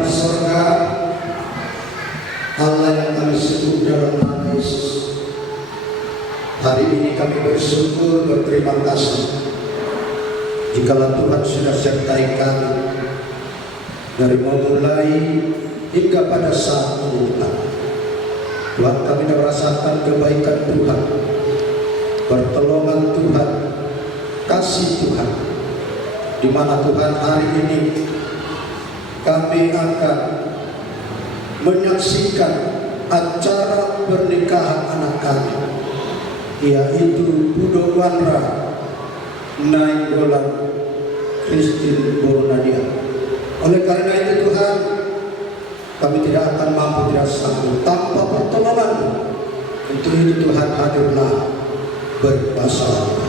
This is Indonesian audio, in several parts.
Bapa di surga, Allah yang kami sebut dalam nama Yesus, hari ini kami bersyukur, berterima kasih jikalau Tuhan sudah sertai kami dari memulai hingga pada saat ini. Tuhan, kami merasakan kebaikan Tuhan, pertolongan Tuhan, kasih Tuhan, di mana Tuhan hari ini kami akan menyaksikan acara pernikahan anak kami, yaitu Budo Wandra Nainggolan Christine Bornadia. Oleh karena itu Tuhan, kami tidak akan mampu, tidak sanggup tanpa pertolongan. Untuk itu Tuhan, hadirlah berkuasa.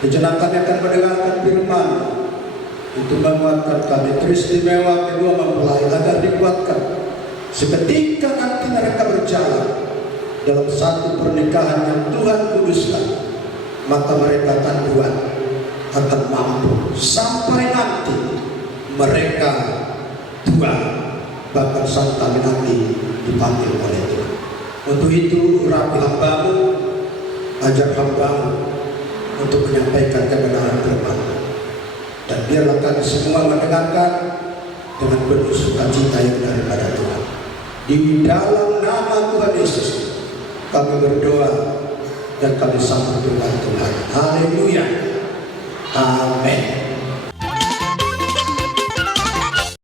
Sejenak kami akan mendengarkan firman untuk menguatkan kami. Teristimewa kedua mempelai agar dikuatkan seketika nanti mereka berjalan dalam satu pernikahan yang Tuhan kuduskan, maka mereka akan kuat, akan mampu sampai nanti mereka tua, bahkan sampai nanti dipanggil oleh Tuhan. Untuk itu urapi hambamu, ajar hambamu untuk menyampaikan kebenaran firman, dan biarlah kami semua mendengarkan dengan penuh sukacita yang daripada Tuhan. Di dalam nama Tuhan Yesus kami berdoa dan kami sambut Tuhan. Haleluya, amin.